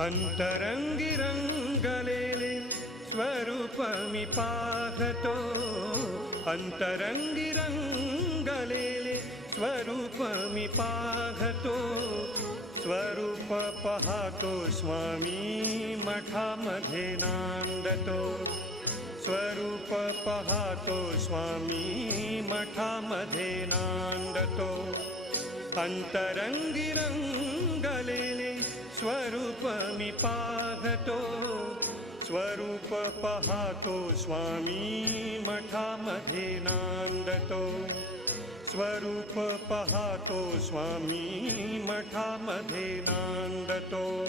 अंतरंगी रंगलेले स्वरूप मी पाहतो, अंतरंगी रंगलेले स्वरूप मी पाहतो. स्वरूप पाहतो स्वामी मठामध्ये नांदतो, स्वरूप पाहतो स्वामी मठामध्ये नांदतो. अंतरंगी रंगलेले स्वरूप मी पाहतो, स्वरूप पाहतो स्वामी मठामध्ये नांदतो. स्वरूप पाहतो स्वामी मठामध्ये नांदतो.